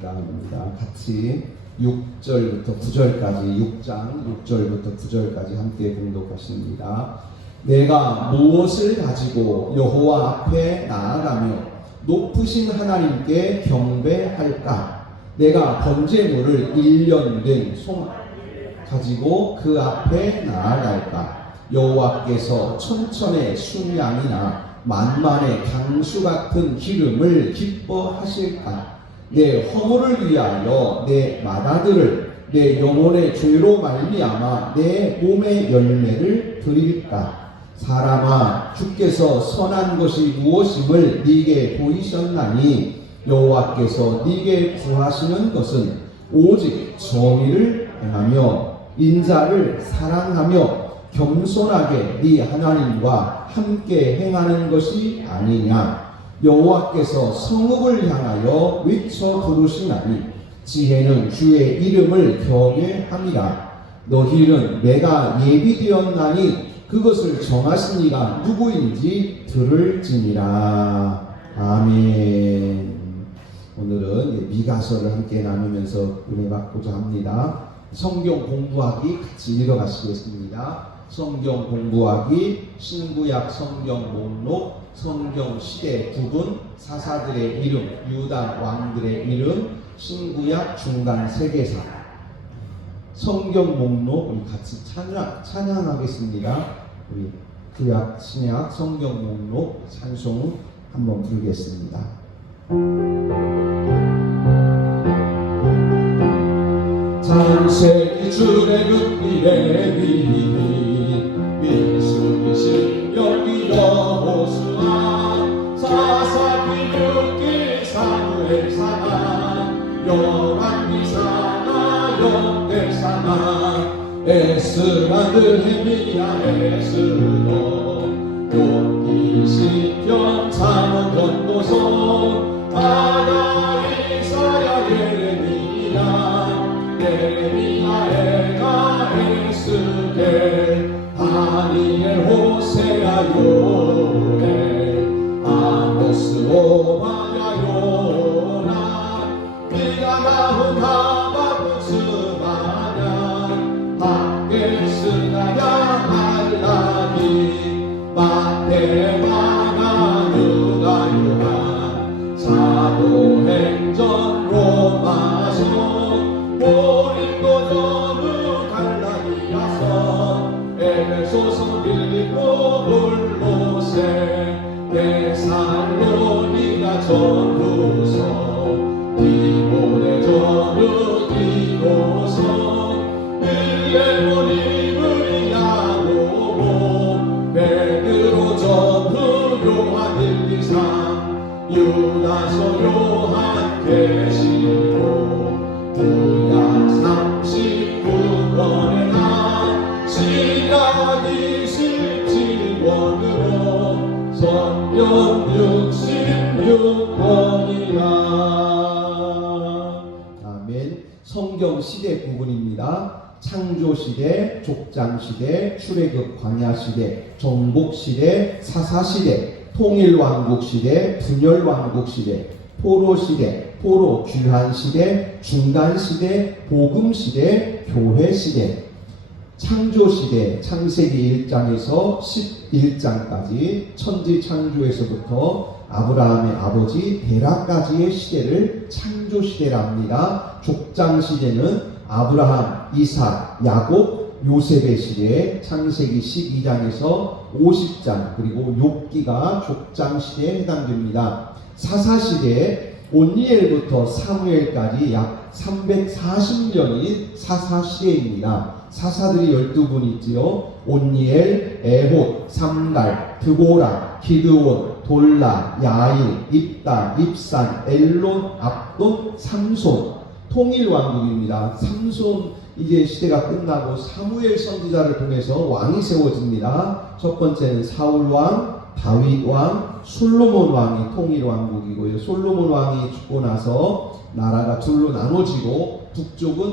나옵니다. 같이 6절부터 9절까지 6장 6절부터 9절까지 함께 봉독하십니다. 내가 무엇을 가지고 여호와 앞에 나아가며 높으신 하나님께 경배할까? 내가 번제물을 1년 된 송 가지고 그 앞에 나아갈까? 여호와께서 천천의 순양이나 만만의 강수 같은 기름을 기뻐하실까? 내 허물을 위하여 내 마다들을 내 영혼의 죄로 말미암아 내 몸의 열매를 드릴까? 사람아, 주께서 선한 것이 무엇임을 네게 보이셨나니 여호와께서 네게 구하시는 것은 오직 정의를 행하며 인자를 사랑하며 겸손하게 네 하나님과 함께 행하는 것이 아니냐. 여호와께서 성읍을 향하여 외쳐 부르시나니 지혜는 주의 이름을 경외함이라. 너희는 내가 예비되었나니 그것을 정하신 이가 누구인지 들을지니라. 아멘. 오늘은 미가서를 함께 나누면서 은혜 받고자 합니다. 성경 공부하기 같이 읽어가시겠습니다. 성경 공부하기 신구약 성경 목록 성경 시대 구분 사사들의 이름 유다 왕들의 이름 신구약 중간 세계사 성경 목록 우리 같이 찬양하겠습니다. 우리 구약 신약 성경 목록 찬송 한번 부르겠습니다. 창세기 출애굽기에 미리 민수기 신명기 여호수아 사사기 율기 사무엘 사나 요한기 사나 역대 사나 에스라 느헤미야 에스로 욥기 시편 잠언 전도서 하나 이사야 예레미야 에가 에스겔 다니엘 호세아 요엘 아모스 오바야 요나 미가나후 하바구 스바냐 학겔스나야 말라기 마테마나 누가 요한 사도행전 로마서 고린도 전후 갈라디아서 에베소서 빌립보 골로새 데살로니가 전후서 디모데 전후 디모서 빌레몬이 야고보 베드로 전후 요한 1, 2, 3 유다서 요한 계시록 구약 39권에 나 신약 27권으로 성경 66권이라. 아멘. 성경 시대 구분입니다. 창조시대, 족장시대, 출애굽 광야시대, 정복시대, 사사시대, 통일왕국시대, 분열왕국시대, 포로시대, 포로 귀환시대, 중간시대, 복음시대, 교회시대, 창조시대, 창세기 1장에서 11장까지 천지창조에서부터 아브라함의 아버지 데라까지의 시대를 창조시대라 합니다. 족장시대는 아브라함, 이삭, 야곱, 요셉의 시대, 창세기 12장에서 50장, 그리고 욥기가 족장시대에 해당됩니다. 사사시대, 온니엘부터 사무엘까지 약 340년이 사사시대입니다. 사사들이 12분 있지요. 온니엘, 에봇, 삼갈, 드보라, 기드온, 돌라, 야일, 입다, 입산, 엘론, 압돈, 삼손. 통일왕국입니다. 삼손 이제 시대가 끝나고 사무엘 선지자를 통해서 왕이 세워집니다. 첫 번째는 사울왕, 다윗왕, 솔로몬 왕이 통일왕국이고요. 솔로몬 왕이 죽고 나서 나라가 둘로 나눠지고 북쪽은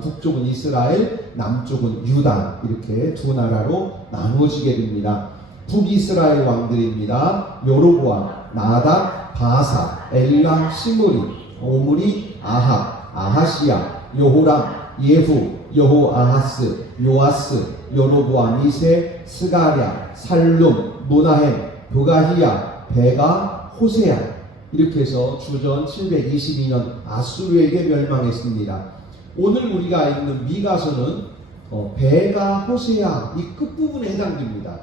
북쪽은 이스라엘, 남쪽은 유다 이렇게 두 나라로 나눠지게 됩니다. 북이스라엘 왕들입니다. 여로보암, 나답, 바사, 엘라, 시므리, 오므리, 아합, 아하시야, 여호람, 예후, 여호아하스, 요아스, 여로보암 2세, 스가랴, 살룸, 무나헴, 부가히야, 베가, 호세야. 이렇게 해서 주전 722년 아수르에게 멸망했습니다. 오늘 우리가 읽는 미가서는 베가, 호세야 이 끝부분에 해당됩니다.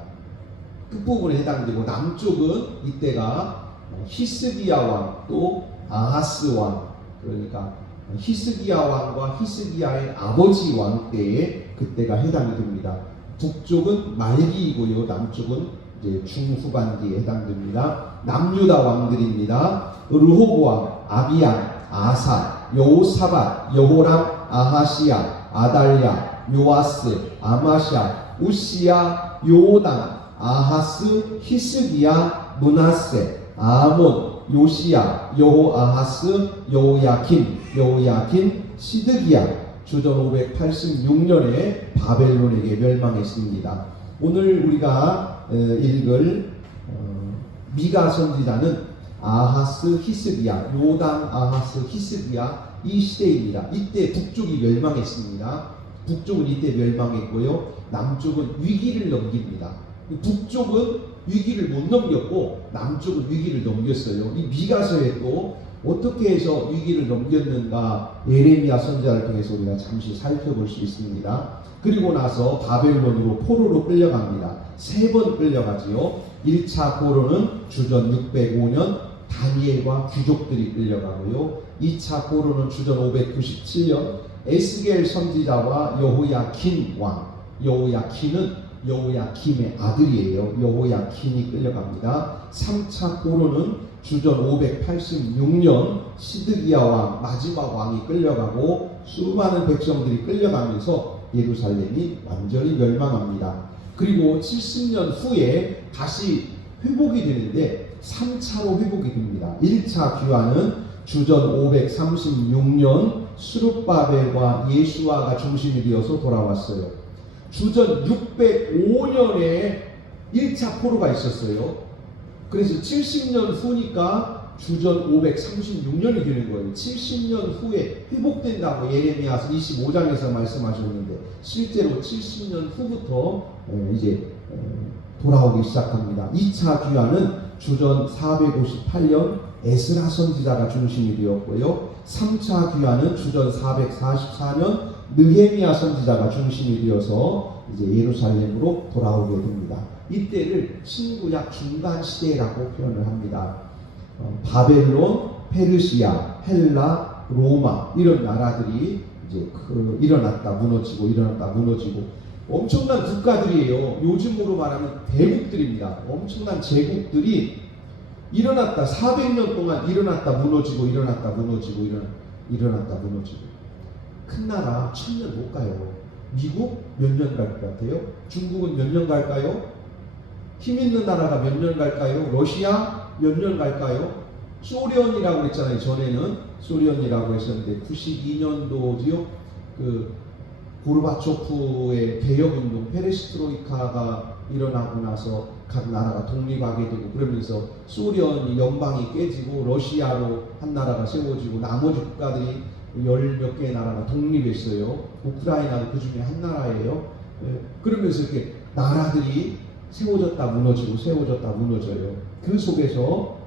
끝부분에 해당되고 남쪽은 이때가 히스기야 왕, 또 아하스 왕, 그러니까 히스기야 왕과 히스기야의 아버지 왕 때에 그때가 해당이 됩니다. 북쪽은 말기이고요, 남쪽은 이제 중후반기에 해당됩니다. 남유다 왕들입니다. 르호보암, 아비양, 아사, 여호사밧, 여호람, 아하시야, 아달랴, 요아스, 아마샤, 우시야, 요담, 아하스, 히스기야, 므낫세, 아몬, 요시야, 여호아하스, 여호야킨, 시드기야. 주전 586년에 바벨론에게 멸망했습니다. 오늘 우리가 읽을 미가 선지자는 아하스, 히스기야, 요담, 아하스, 히스기야 이 시대입니다. 이때 북쪽이 멸망했습니다. 북쪽은 이때 멸망했고요, 남쪽은 위기를 넘깁니다. 북쪽은 위기를 못 넘겼고 남쪽은 위기를 넘겼어요. 이 미가서에 또 어떻게 해서 위기를 넘겼는가 예레미야 선지자를 통해서 우리가 잠시 살펴볼 수 있습니다. 그리고 나서 바벨론으로 포로로 끌려갑니다. 3번 끌려가지요. 1차 포로는 주전 605년 다니엘과 귀족들이 끌려가고요, 2차 포로는 주전 597년 에스겔 선지자와 여호야킨 왕, 여호야킨은 여호야김의 아들이에요. 여호야킨이 끌려갑니다. 3차 포로는 주전 586년 시드기야 왕, 마지막 왕이 끌려가고 수많은 백성들이 끌려가면서 예루살렘이 완전히 멸망합니다. 그리고 70년 후에 다시 회복이 되는데 3차로 회복이 됩니다. 1차 귀환은 주전 536년 스룹바벨과 예수아가 중심이 되어서 돌아왔어요. 주전 605년에 1차 포로가 있었어요. 그래서 70년 후니까 주전 536년이 되는 거예요. 70년 후에 회복된다고 예레미야 25장에서 말씀하셨는데 실제로 70년 후부터 이제 돌아오기 시작합니다. 2차 귀환은 주전 458년 에스라 선지자가 중심이 되었고요. 3차 귀환은 주전 444년 느헤미야 선지자가 중심이 되어서 이제 예루살렘으로 돌아오게 됩니다. 이때를 신구약 중간 시대라고 표현을 합니다. 바벨론, 페르시아, 헬라, 로마 이런 나라들이 이제 일어났다 무너지고 일어났다 무너지고 엄청난 국가들이에요. 요즘으로 말하면 대국들입니다. 엄청난 제국들이 일어났다 400년 동안 일어났다 무너지고 일어났다 무너지고 일어났다 무너지고. 큰 나라 1000년 못 가요. 미국 몇 년 갈 것 같아요? 중국은 몇 년 갈까요? 힘 있는 나라가 몇 년 갈까요? 러시아 몇 년 갈까요? 소련이라고 했잖아요. 전에는 소련이라고 했었는데 92년도지요. 그 고르바초프의 개혁운동, 페레스트로이카가 일어나고 나서 각 나라가 독립하게 되고 그러면서 소련이 연방이 깨지고 러시아로 한 나라가 세워지고 나머지 국가들이 10몇 개의 나라가 독립했어요. 우크라이나도 그 중에 한 나라예요. 그러면서 이렇게 나라들이 세워졌다 무너지고 세워졌다 무너져요. 그 속에서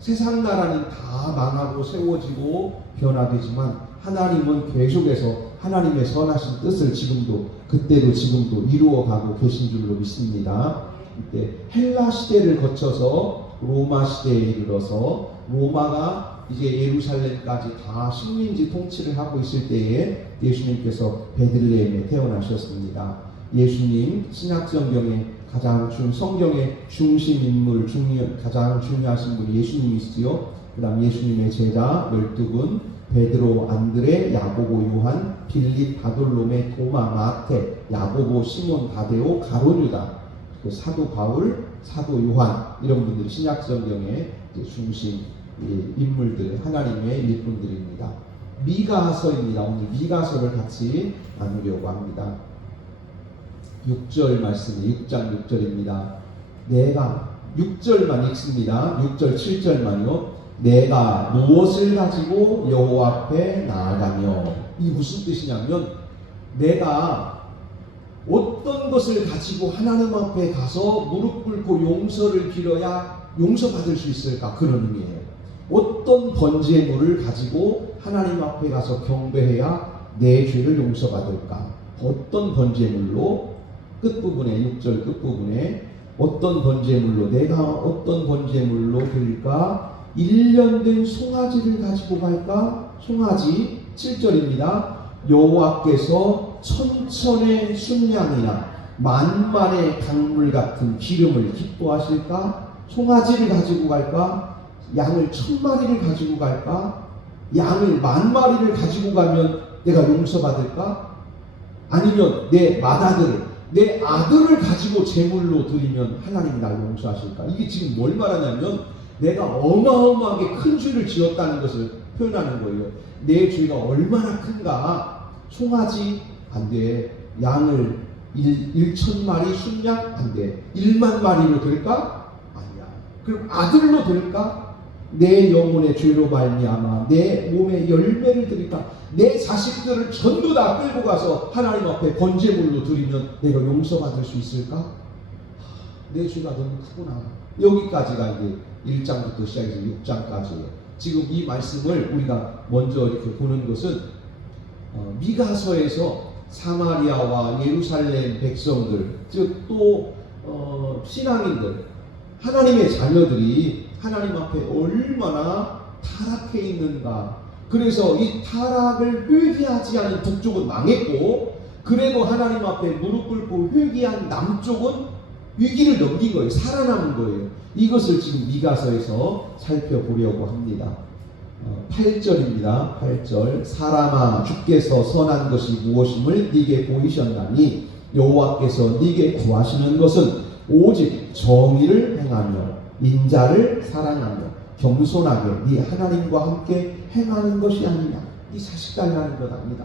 세상 나라는 다 망하고 세워지고 변화되지만 하나님은 계속해서 하나님의 선하신 뜻을 지금도 그때도 지금도 이루어가고 계신 줄로 믿습니다. 이때 헬라 시대를 거쳐서 로마 시대에 이르러서 로마가 이제 예루살렘까지 다 식민지 통치를 하고 있을 때에 예수님께서 베들레헴에 태어나셨습니다. 예수님 신약성경에 가장 성경의 중심 인물 가장 중요하신 분이 예수님이시지요. 그 다음 예수님의 제자 12분 베드로, 안드레, 야고보, 요한, 빌립, 바돌로메, 도마, 마테, 야고보, 시몬, 다데오, 가룟유다, 사도 바울, 사도 요한 이런 분들이 신약성경의 중심 인물들, 하나님의 일꾼들입니다. 미가서입니다. 오늘 미가서를 같이 나누려고 합니다. 6절 말씀이 6장 6절입니다. 내가 6절만 읽습니다. 6절 7절만요. 내가 무엇을 가지고 여호와 앞에 나아가며, 이 무슨 뜻이냐면 내가 어떤 것을 가지고 하나님 앞에 가서 무릎 꿇고 용서를 빌어야 용서받을 수 있을까, 그런 의미예요. 어떤 번제물을 가지고 하나님 앞에 가서 경배해야 내 죄를 용서받을까? 어떤 번제물로, 끝부분에 6절 끝부분에 어떤 번제물로, 내가 어떤 번제물로 드릴까? 1년 된 송아지를 가지고 갈까? 송아지 7절입니다. 여호와께서 천천의 순양이나 만만의 강물 같은 기름을 기뻐하실까? 송아지를 가지고 갈까? 양을 1000마리를 가지고 갈까? 양을 10,000마리를 가지고 가면 내가 용서받을까? 아니면 내 맏아들을, 내 아들을 가지고 제물로 드리면 하나님이 날 용서하실까? 이게 지금 뭘 말하냐면 내가 어마어마하게 큰 죄를 지었다는 것을 표현하는 거예요. 내 죄가 얼마나 큰가? 송아지 안 돼. 양을 1,000마리 순양 안 돼. 10,000마리로 될까? 아니야. 그럼 아들로 될까? 내 영혼의 죄로 말미암아 내 몸의 열매를 드릴까? 내 자식들을 전부 다 끌고 가서 하나님 앞에 번제물로 드리면 내가 용서받을 수 있을까? 내 죄가 너무 크구나. 여기까지가 이제 1장부터 시작해서 6장까지예요. 지금 이 말씀을 우리가 먼저 이렇게 보는 것은 미가서에서 사마리아와 예루살렘 백성들, 즉 또 신앙인들, 하나님의 자녀들이 하나님 앞에 얼마나 타락해 있는가. 그래서 이 타락을 회개하지 않은 북쪽은 망했고, 그래도 하나님 앞에 무릎 꿇고 회개한 남쪽은 위기를 넘긴 거예요. 살아남은 거예요. 이것을 지금 미가서에서 살펴보려고 합니다. 8절입니다. 8절. 사람아, 주께서 선한 것이 무엇임을 네게 보이셨나니 여호와께서 네게 구하시는 것은 오직 정의를 행하며 인자를 사랑하며 겸손하게 네 하나님과 함께 행하는 것이 아니냐. 이 자식 달라는 것 아니다.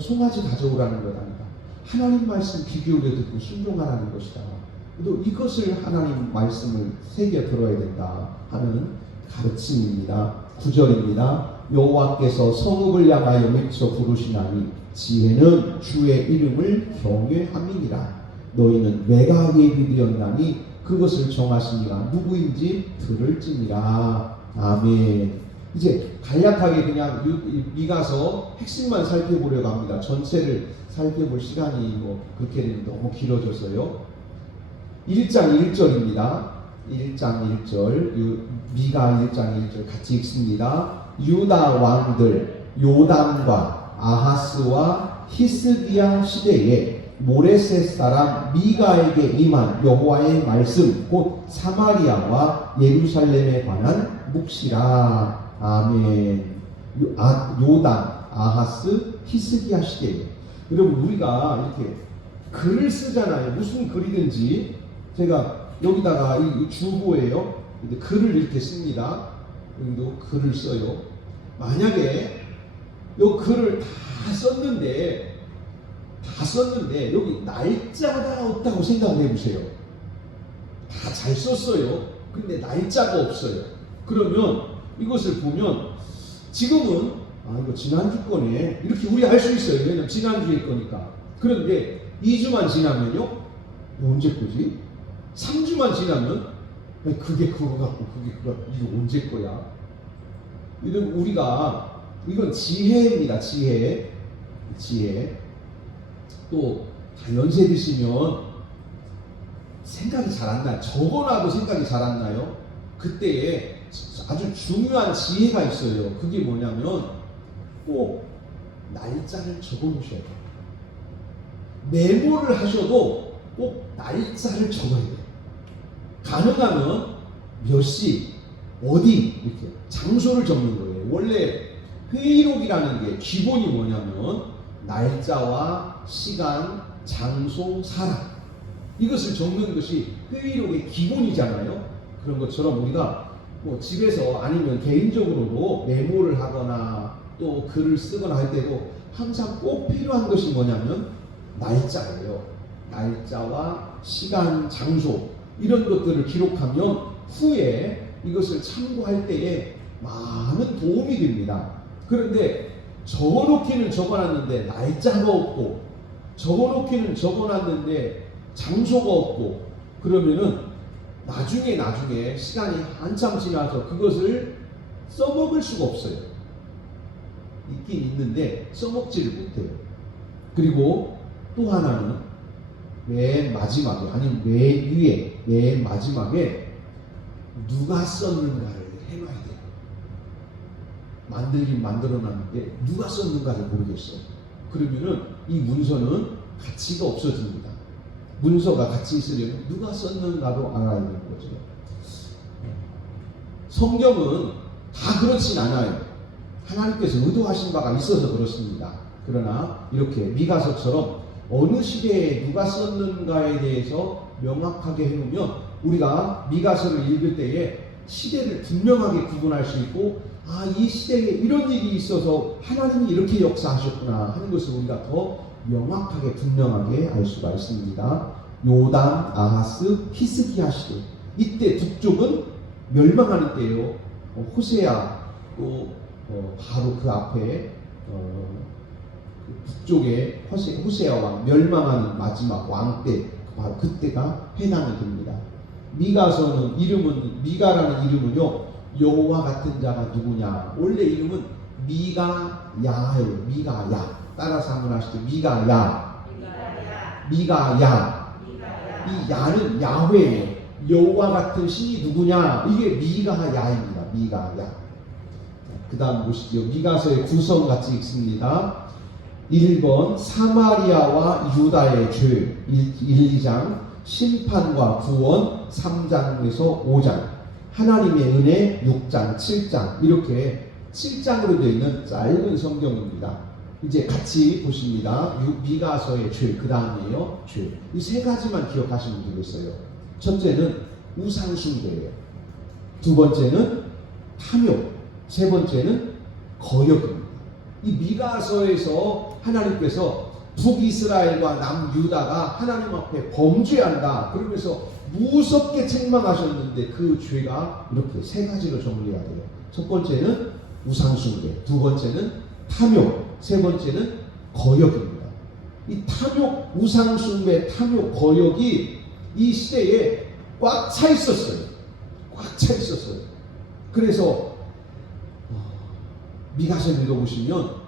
송아지 가져오라는 것 아니다. 하나님 말씀 귀 기울여 듣고 순종하라는 것이다. 또 이것을 하나님 말씀을 새겨 들어야 된다 하는 가르침입니다. 9절입니다. 여호와께서 성읍을 향하여 외쳐 부르시나니 지혜는 주의 이름을 경외함이니라. 너희는 내가 예비되었나니 그것을 정하시니가 누구인지 들을지니라. 아멘. 이제 간략하게 그냥 미가서 핵심만 살펴보려고 합니다. 전체를 살펴볼 시간이 그렇게 너무 길어져서요. 1장 1절입니다. 1장 1절, 미가 1장 1절 같이 읽습니다. 유다 왕들 요담과 아하스와 히스기야 시대에 모레셋 사람 미가에게 임한 여호와의 말씀, 곧 사마리아와 예루살렘에 관한 묵시라. 아멘. 요담, 아하스, 히스기야 시대에. 여러분, 우리가 이렇게 글을 쓰잖아요. 무슨 글이든지. 제가 여기다가 이 주보예요. 근데 글을 이렇게 씁니다. 여기도 글을 써요. 만약에 이 글을 다 썼는데 여기 날짜가 없다고 생각을 해보세요. 다 잘 썼어요. 근데 날짜가 없어요. 그러면 이것을 보면 지금은 이거 지난주 거네 이렇게 우리 알 수 있어요. 왜냐면 지난주에 거니까. 그런데 2주만 지나면요, 언제 거지? 3주만 지나면 그게 그거 같고 그게 그거, 이거 언제 거야? 이건 우리가, 이건 지혜입니다. 지혜. 또 다 연세 드시면 생각이 잘 안 나요. 적어놔도 생각이 잘 안 나요. 그때에 아주 중요한 지혜가 있어요. 그게 뭐냐면 꼭 날짜를 적어 놓으셔야 돼요. 메모를 하셔도 꼭 날짜를 적어야 돼요. 가능하면 몇 시, 어디, 이렇게 장소를 적는 거예요. 원래 회의록이라는 게 기본이 뭐냐면 날짜와 시간, 장소, 사람, 이것을 적는 것이 회의록의 기본이잖아요. 그런 것처럼 우리가 집에서 아니면 개인적으로도 메모를 하거나 또 글을 쓰거나 할 때도 항상 꼭 필요한 것이 뭐냐면 날짜예요. 날짜와 시간, 장소, 이런 것들을 기록하면 후에 이것을 참고할 때에 많은 도움이 됩니다. 그런데 적어놓기는 적어놨는데 날짜가 없고, 적어놓기는 적어놨는데 장소가 없고, 그러면은 나중에 시간이 한참 지나서 그것을 써먹을 수가 없어요. 있긴 있는데 써먹지를 못해요. 그리고 또 하나는 맨 마지막에, 아니면 맨 위에, 맨 마지막에 누가 썼는가를 해놔야 돼요. 만들긴 만들어놨는데 누가 썼는가를 모르겠어요. 그러면은 이 문서는 가치가 없어집니다. 문서가 가치 있으려면 누가 썼는가도 알아야 되는 거죠. 성경은 다 그렇진 않아요. 하나님께서 의도하신 바가 있어서 그렇습니다. 그러나 이렇게 미가서처럼 어느 시대에 누가 썼는가에 대해서 명확하게 해놓으면 우리가 미가서를 읽을 때에 시대를 분명하게 구분할 수 있고, 이 시대에 이런 일이 있어서 하나님이 이렇게 역사하셨구나 하는 것을 우리가 더 명확하게 분명하게 알 수가 있습니다. 요담, 아하스, 히스기야 시대, 이때 북쪽은 멸망하는 때예요. 호세아, 또 바로 그 앞에 북쪽에 호세아 왕 멸망하는 마지막 왕 때, 바로 그때가 해당이 됩니다. 미가서는 이름은, 미가라는 이름은요, 여호와 같은 자가 누구냐, 원래 이름은 미가야예요. 미가야. 따라서 한번 하시죠. 미가야. 미가야. 이 야는 야훼예요. 여호와 같은 신이 누구냐, 이게 미가야입니다. 미가야. 그 다음 보시죠. 미가서의 구성 같이 읽습니다. 1번 사마리아와 유다의 죄 1, 2장, 심판과 구원 3장에서 5장, 하나님의 은혜 6장, 7장, 이렇게 7장으로 되어 있는 짧은 성경입니다. 이제 같이 보십니다. 미가서의 죄, 그 다음이에요. 죄. 이 세 가지만 기억하시면 되겠어요. 첫째는 우상숭배예요. 두 번째는 탐욕, 세 번째는 거역입니다. 이 미가서에서 하나님께서 북이스라엘과 남유다가 하나님 앞에 범죄한다 그러면서 무섭게 책망하셨는데, 그 죄가 이렇게 세 가지로 정리해야 돼요. 첫 번째는 우상숭배, 두 번째는 탐욕, 세 번째는 거역입니다. 이 탐욕, 우상숭배, 탐욕, 거역이 이 시대에 꽉 차 있었어요. 꽉 차 있었어요. 그래서 미가서 읽어보시면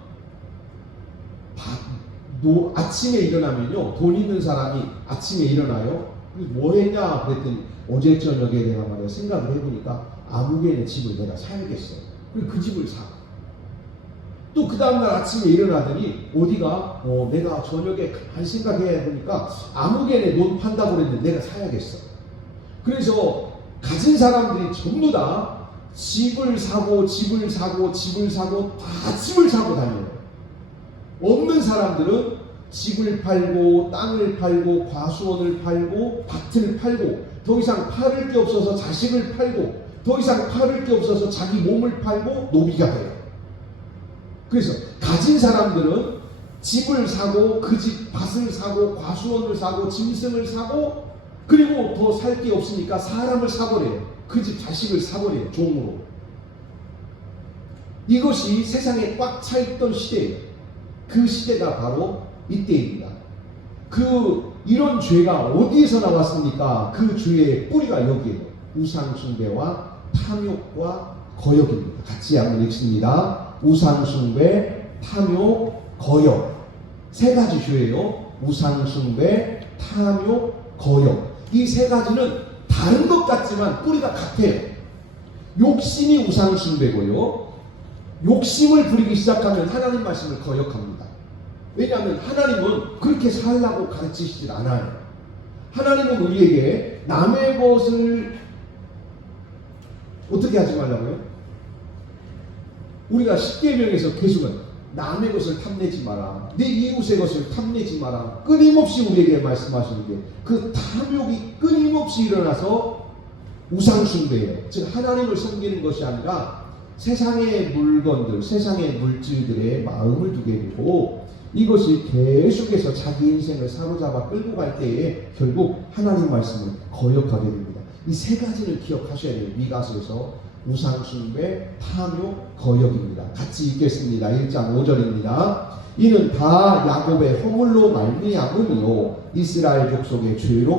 아침에 일어나면요, 돈 있는 사람이 아침에 일어나요. 뭐 했냐 그랬더니 어제 저녁에 내가 말이야 생각을 해보니까 아무개네 집을 내가 사야겠어. 그리고 그 집을 사. 또 그 다음날 아침에 일어나더니 어디가 내가 저녁에 가만히 생각해야 되니까 아무개네 논 판다고 그랬는데 내가 사야겠어. 그래서 가진 사람들이 전부 다 집을 사고 집을 사고 집을 사고 다 집을 사고 다녀요. 없는 사람들은 집을 팔고 땅을 팔고 과수원을 팔고 밭을 팔고, 더 이상 팔을 게 없어서 자식을 팔고, 더 이상 팔을 게 없어서 자기 몸을 팔고 노비가 돼요. 그래서 가진 사람들은 집을 사고 그 집 밭을 사고 과수원을 사고 짐승을 사고, 그리고 더 살 게 없으니까 사람을 사버려요. 그 집 자식을 사버려요. 종으로. 이것이 세상에 꽉 차 있던 시대예요. 그 시대가 바로 이때입니다. 이런 죄가 어디에서 나왔습니까? 그 죄의 뿌리가 여기에요. 우상숭배와 탐욕과 거역입니다. 같이 한번 읽습니다. 우상숭배, 탐욕, 거역. 세 가지 죄예요. 우상숭배, 탐욕, 거역. 이 세 가지는 다른 것 같지만 뿌리가 같아요. 욕심이 우상숭배고요, 욕심을 부리기 시작하면 하나님 말씀을 거역합니다. 왜냐하면 하나님은 그렇게 살라고 가르치시질 않아요. 하나님은 우리에게 남의 것을 어떻게 하지 말라고요? 우리가 십계명에서 계속은 남의 것을 탐내지 마라, 내 이웃의 것을 탐내지 마라, 끊임없이 우리에게 말씀하시는 게, 그 탐욕이 끊임없이 일어나서 우상숭배예요. 즉 하나님을 섬기는 것이 아니라 세상의 물건들, 세상의 물질들의 마음을 두게 되고, 이것이 계속해서 자기 인생을 사로잡아 끌고 갈 때에 결국 하나님 말씀을 거역하게 됩니다. 이 세 가지를 기억하셔야 돼요. 미가서에서 우상숭배, 탐욕, 거역입니다. 같이 읽겠습니다. 1장 5절입니다. 이는 다 야곱의 허물로 말미암음이요 이스라엘 족속의 죄로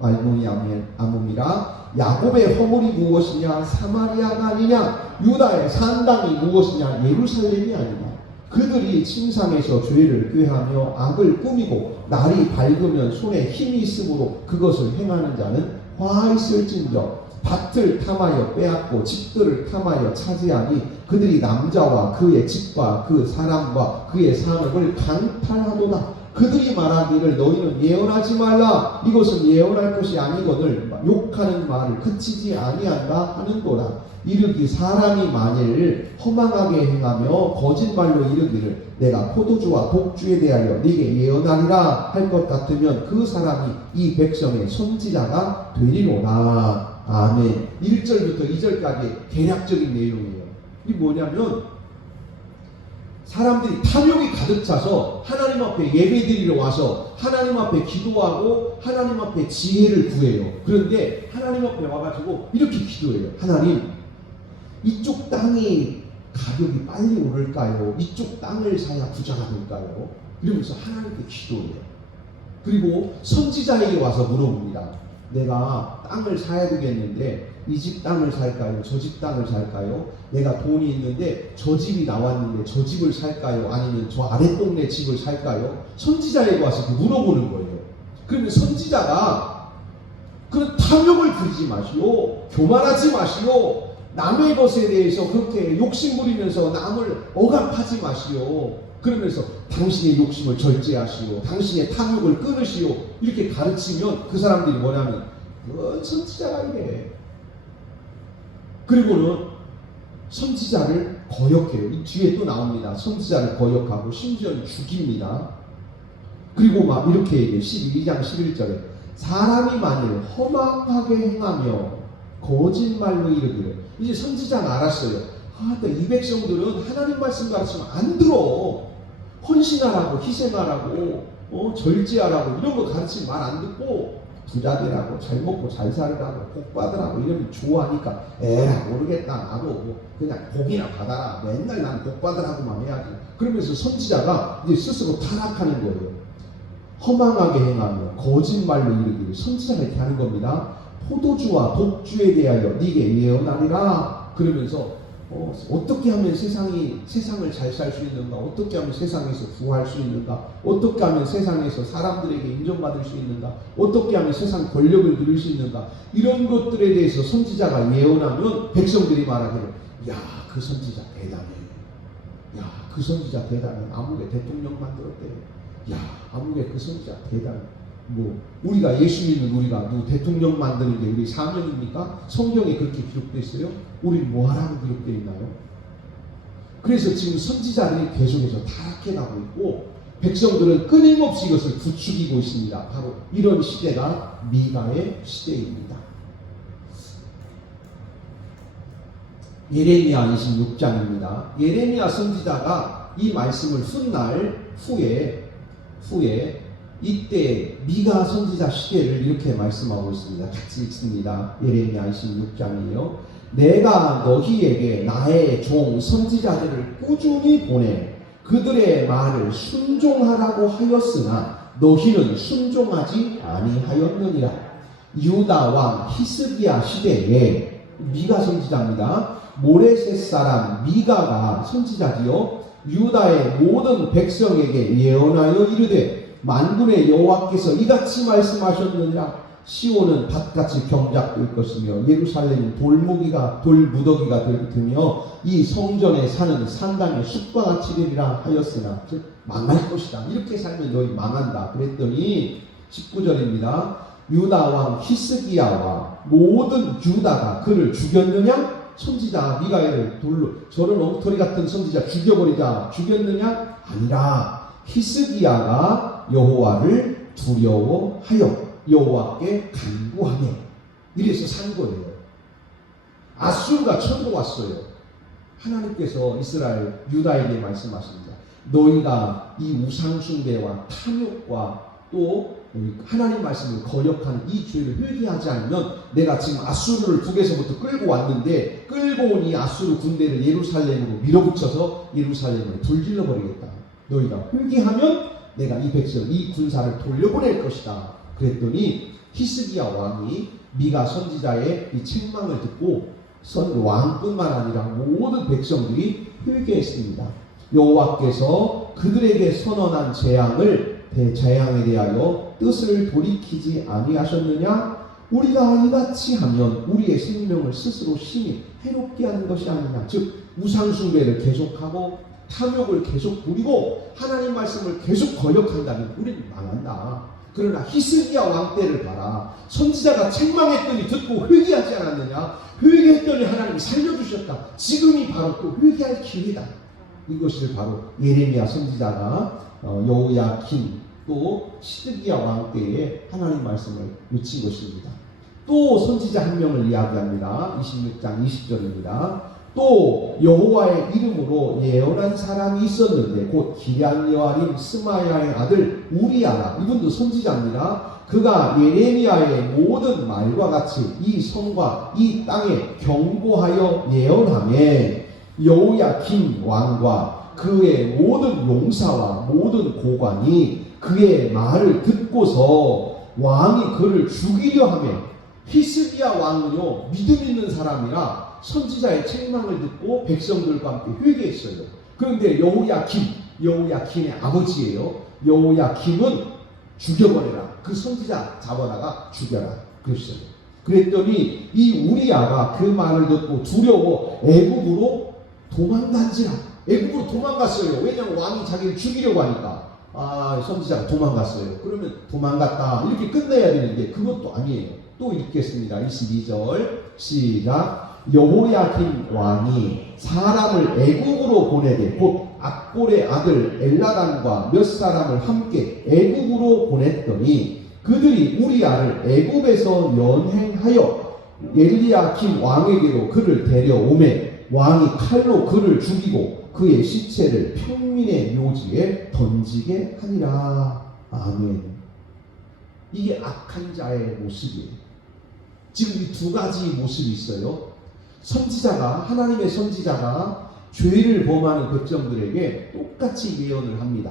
말미암음이라. 야곱의 허물이 무엇이냐? 사마리아가 아니냐? 유다의 산당이 무엇이냐? 예루살렘이 아니냐? 그들이 침상에서 죄를 꾀하며 악을 꾸미고 날이 밝으면 손에 힘이 있으므로 그것을 행하는 자는 화 있을진저. 밭을 탐하여 빼앗고 집들을 탐하여 차지하니 그들이 남자와 그의 집과 그 사람과 그의 산업을 강탈하도다. 그들이 말하기를 너희는 예언하지 말라. 이것은 예언할 것이 아니거늘 욕하는 말을 그치지 아니한다 하는도다. 이르기 사람이 만일 허망하게 행하며 거짓말로 이르기를 내가 포도주와 독주에 대하여 네게 예언하리라 할 것 같으면 그 사람이 이 백성의 선지자가 되리로라. 아멘. 1절부터 2절까지 개략적인 내용이에요. 이게 뭐냐면 사람들이 탐욕이 가득 차서 하나님 앞에 예배드리러 와서 하나님 앞에 기도하고 하나님 앞에 지혜를 구해요. 그런데 하나님 앞에 와가지고 이렇게 기도해요. 하나님, 이쪽 땅이 가격이 빨리 오를까요? 이쪽 땅을 사야 부자가 될까요? 이러면서 하나님께 기도해요. 그리고 선지자에게 와서 물어봅니다. 내가 땅을 사야 되겠는데 이 집 땅을 살까요? 저 집 땅을 살까요? 내가 돈이 있는데 저 집이 나왔는데 저 집을 살까요? 아니면 저 아래 동네 집을 살까요? 선지자에게 와서 물어보는 거예요. 그러면 선지자가 그런 탐욕을 부리지 마시오. 교만하지 마시오. 남의 것에 대해서 그렇게 욕심부리면서 남을 억압하지 마시오. 그러면서 당신의 욕심을 절제하시오. 당신의 탐욕을 끊으시오. 이렇게 가르치면 그 사람들이 뭐냐면 그건 선지자가 이래. 그리고는 선지자를 거역해요. 이 뒤에 또 나옵니다. 선지자를 거역하고 심지어는 죽입니다. 그리고 막 이렇게 얘기해요. 12장 11절에 사람이 만일 험악하게 행하며 거짓말로 이르기를. 이제 선지자가 알았어요. 이 백성들은 하나님 말씀 가르치면 안 들어. 헌신하라고, 희생하라고, 절제하라고 이런 거 가르치면 말 안 듣고 부자 되라고, 잘 먹고 잘 살라고, 복 받으라고 이러면 좋아하니까 에라 모르겠다. 나도 뭐 그냥 복이나 받아라. 맨날 난 복 받으라고만 해야지. 그러면서 선지자가 이제 스스로 타락하는 거예요. 허망하게 행하며 거짓말로 이르기를. 선지자가 이렇게 하는 겁니다. 포도주와 독주에 대하여 네게 예언하리라. 그러면서 어떻게 하면 세상을 잘 살 수 있는가? 어떻게 하면 세상에서 구할 수 있는가? 어떻게 하면 세상에서 사람들에게 인정받을 수 있는가? 어떻게 하면 세상 권력을 누릴 수 있는가? 이런 것들에 대해서 선지자가 예언하면 백성들이 말하기를 야, 그 선지자 대단해. 야, 그 선지자 대단해. 아무개 대통령 만들었대. 야, 아무개 그 선지자 대단해. 뭐 우리가 예수 믿는 우리가 대통령 만드는 게 우리 사명입니까? 성경에 그렇게 기록되어 있어요? 우리는 뭐하라고 기록되어 있나요? 그래서 지금 선지자들이 계속해서 타락해가고 있고 백성들은 끊임없이 이것을 부추기고 있습니다. 바로 이런 시대가 미가의 시대입니다. 예레미야 26장입니다. 예레미야 선지자가 이 말씀을 훗날 후에 이때 미가 선지자 시대를 이렇게 말씀하고 있습니다. 같이 읽습니다. 예레미야 26장이요. 내가 너희에게 나의 종 선지자들을 꾸준히 보내 그들의 말을 순종하라고 하였으나 너희는 순종하지 아니하였느니라. 유다 왕 히스기야 시대에 미가 선지자입니다. 모레셋 사람 미가가 선지자지요. 유다의 모든 백성에게 예언하여 이르되 만군의 여호와께서 이같이 말씀하셨느니라. 시온은 밭같이 경작될 것이며 예루살렘은 돌무더기가 되며 이 성전의 산은 산당의 숲과 같이 되리라 하였으나 즉 망할 것이다. 이렇게 살면 너희 망한다. 그랬더니 19절입니다. 유다 왕 히스기야와 모든 유다가 그를 죽였느냐? 선지자 미가를 돌로 저런 엉터리 같은 선지자 죽였느냐? 아니라 히스기야가 여호와를 두려워하여 여호와께 간구하며 이래서 산 거예요. 아수르가 쳐들어왔어요. 하나님께서 이스라엘 유다에게 말씀하십니다. 너희가 이 우상숭배와 탐욕과 또 하나님 말씀을 거역하는 이 죄를 회개하지 않으면 내가 지금 아수르를 북에서부터 끌고 왔는데 끌고 온 이 아수르 군대를 예루살렘으로 밀어붙여서 예루살렘을 불질러 버리겠다. 너희가 회개하면 내가 이 백성, 이 군사를 돌려보낼 것이다. 그랬더니 히스기야 왕이 미가 선지자의 이 책망을 듣고 왕뿐만 아니라 모든 백성들이 회개했습니다. 여호와께서 그들에게 선언한 재앙에 대하여 뜻을 돌이키지 아니하셨느냐? 우리가 이같이 하면 우리의 생명을 스스로 심히 해롭게 하는 것이 아니냐. 즉 우상숭배를 계속하고 탐욕을 계속 부리고 하나님 말씀을 계속 거역한다면 우리는 망한다. 그러나 히스기야 왕 때를 봐라. 선지자가 책망했더니 듣고 회개하지 않았느냐? 회개했더니 하나님이 살려주셨다. 지금이 바로 또 회개할 기회다. 이것을 바로 예레미야 선지자가 여호야킨 또 시드기야 왕 때에 하나님 말씀을 외친 것입니다. 또 선지자 한 명을 이야기합니다. 26장 20절입니다. 또 여호와의 이름으로 예언한 사람이 있었는데 곧 기럇여아림 스마야의 아들 우리야라. 이분도 선지자입니다. 그가 예레미야의 모든 말과 같이 이 성과 이 땅에 경고하여 예언하매 여호야킨 왕과 그의 모든 용사와 모든 고관이 그의 말을 듣고서 왕이 그를 죽이려 하며 히스기야 왕은요 믿음 있는 사람이라 선지자의 책망을 듣고 백성들과 함께 회개했어요. 그런데 여호야킨의 아버지예요. 여호야킨은 죽여버려라. 그 선지자 잡아다가 죽여라. 그랬어요. 그랬더니 이 우리야가 그 말을 듣고 두려워 애굽으로 도망간지라. 애굽으로 도망갔어요. 왜냐하면 왕이 자기를 죽이려고 하니까. 선지자가 도망갔어요. 그러면 도망갔다 이렇게 끝내야 되는데 그것도 아니에요. 또 읽겠습니다. 22절 시작. 여호야킨 왕이 사람을 애국으로 보내되 곧 악볼의 아들 엘라단과 몇 사람을 함께 애국으로 보냈더니 그들이 우리야를 애국에서 연행하여 엘리야kim 왕에게로 그를 데려오매 왕이 칼로 그를 죽이고 그의 시체를 평민의 묘지에 던지게 하니라. 아멘. 이게 악한 자의 모습이에요. 지금 이 두 가지 모습이 있어요. 하나님의 선지자가 죄를 범하는 백성들에게 똑같이 예언을 합니다.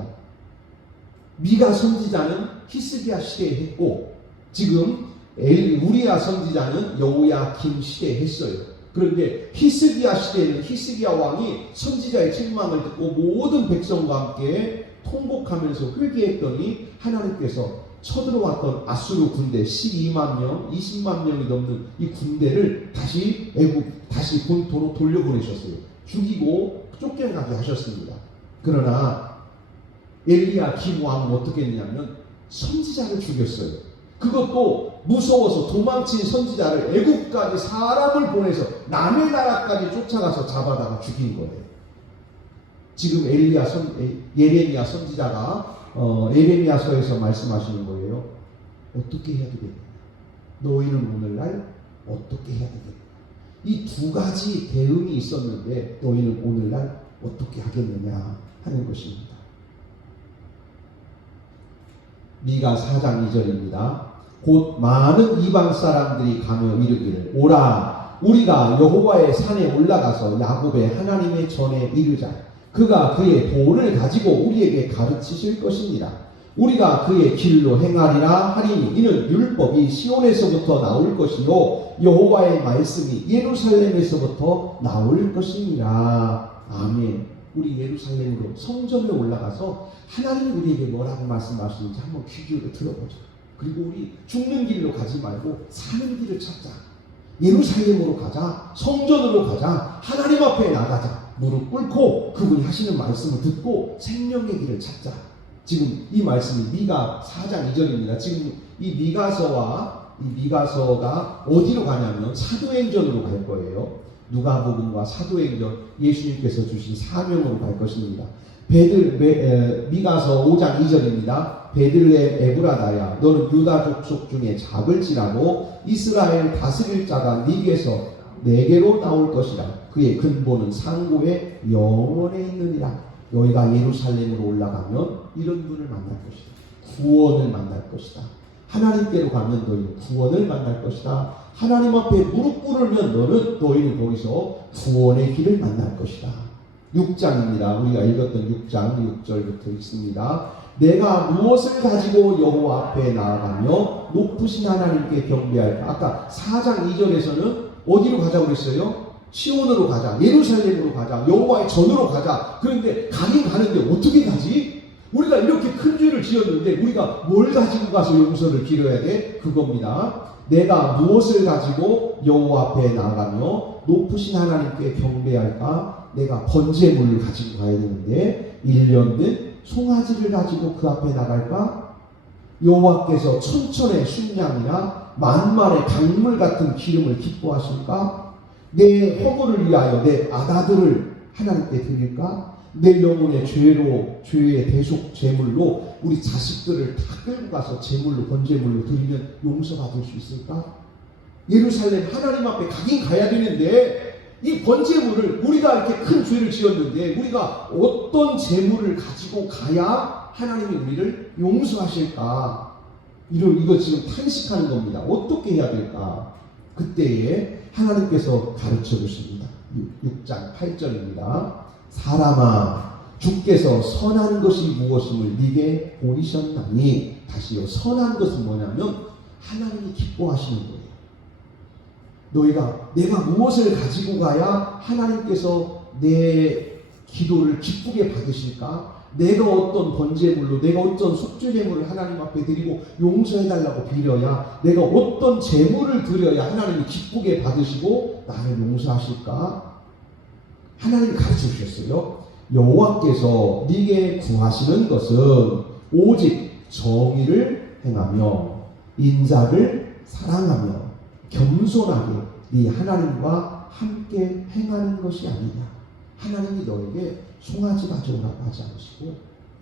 미가 선지자는 히스기야 시대에 했고 지금 우리야 선지자는 여호야kim 시대에 했어요. 그런데 히스기야 시대에는 히스기야 왕이 선지자의 책망을 듣고 모든 백성과 함께 통곡하면서 회개했더니 하나님께서 쳐들어왔던 아수르 군대 12만 명, 20만 명이 넘는 이 군대를 다시 다시 본토로 돌려보내셨어요. 죽이고 쫓겨나게 하셨습니다. 그러나 엘리야kim 왕은 어떻게 했냐면 선지자를 죽였어요. 그것도 무서워서 도망친 선지자를 애국까지 사람을 보내서 남의 나라까지 쫓아가서 잡아다가 죽인 거예요. 지금 예레미야 선지자가 예레미야서에서 말씀하시는 거예요. 어떻게 해야 되겠느냐? 너희는 오늘날 어떻게 해야 되겠느냐? 이 두 가지 대응이 있었는데 너희는 오늘날 어떻게 하겠느냐 하는 것입니다. 미가 4장 2절입니다. 곧 많은 이방 사람들이 가며 이르기를 오라 우리가 여호와의 산에 올라가서 야곱의 하나님의 전에 이르자. 그가 그의 도를 가지고 우리에게 가르치실 것이니라. 우리가 그의 길로 행하리라 하리니 이는 율법이 시온에서부터 나올 것이요 여호와의 말씀이 예루살렘에서부터 나올 것이니라. 아멘. 우리 예루살렘으로 성전에 올라가서 하나님이 우리에게 뭐라고 말씀하시는지 한번 귀 기울여 들어보자. 그리고 우리 죽는 길로 가지 말고 사는 길을 찾자. 예루살렘으로 가자. 성전으로 가자. 하나님 앞에 나가자. 무릎 꿇고 그분이 하시는 말씀을 듣고 생명의 길을 찾자. 지금 이 말씀이 미가 4장 2절입니다. 지금 이 미가서가 어디로 가냐면 사도행전으로 갈 거예요. 누가복음과 사도행전 예수님께서 주신 사명으로 갈 것입니다. 미가서 5장 2절입니다. 베들레 에브라다야 너는 유다 족속 중에 작을지라도 이스라엘 다스릴 자가 내게로 나올 것이라. 그의 근본은 상고에 영원에 있느니라. 너희가 예루살렘으로 올라가면 이런 분을 만날 것이다. 구원을 만날 것이다. 하나님께로 가면 너희는 구원을 만날 것이다. 하나님 앞에 무릎 꿇으면 너희는 거기서 구원의 길을 만날 것이다. 6장입니다. 우리가 읽었던 6장 6절부터 읽습니다. 내가 무엇을 가지고 여호와 앞에 나아가며 높으신 하나님께 경배할까? 아까 4장 2절에서는 어디로 가자고 그랬어요? 시온으로 가자, 예루살렘으로 가자, 여호와의 전으로 가자. 그런데 가긴 가는데 어떻게 가지? 우리가 이렇게 큰 죄를 지었는데 우리가 뭘 가지고 가서 용서를 빌어야 돼? 그겁니다. 내가 무엇을 가지고 여호와 앞에 나아가며 높으신 하나님께 경배할까? 내가 번제물을 가지고 가야 되는데 1년 송아지를 가지고 그 앞에 나갈까? 여호와께서 천천의 순양이나 만만의 강물 같은 기름을 기뻐하실까? 내 허물을 위하여 내 아다들을 하나님께 드릴까? 내 영혼의 죄의 대속 제물로 우리 자식들을 다 끌고 가서 제물로 번제물로 드리면 용서받을 수 있을까? 예루살렘 하나님 앞에 가긴 가야 되는데 이 번제물을 우리가 이렇게 큰 죄를 지었는데 우리가 어떤 제물을 가지고 가야 하나님이 우리를 용서하실까? 이거 지금 탄식하는 겁니다. 어떻게 해야 될까? 그때에 하나님께서 가르쳐 주십니다. 6장 8절입니다. 사람아, 주께서 선한 것이 무엇임을 네게 보이셨나니. 다시요, 선한 것은 뭐냐면 하나님이 기뻐하시는 거예요. 내가 무엇을 가지고 가야 하나님께서 내 기도를 기쁘게 받으실까? 내가 어떤 번제물로, 내가 어떤 속죄제물을 하나님 앞에 드리고 용서해달라고 빌어야, 내가 어떤 제물을 드려야 하나님이 기쁘게 받으시고 나를 용서하실까? 하나님이 가르쳐 주셨어요. 여호와께서 네게 구하시는 것은 오직 정의를 행하며 인자를 사랑하며 겸손하게 네 하나님과 함께 행하는 것이 아니냐. 하나님이 너에게 송아지 가져오라고 하지 않으시고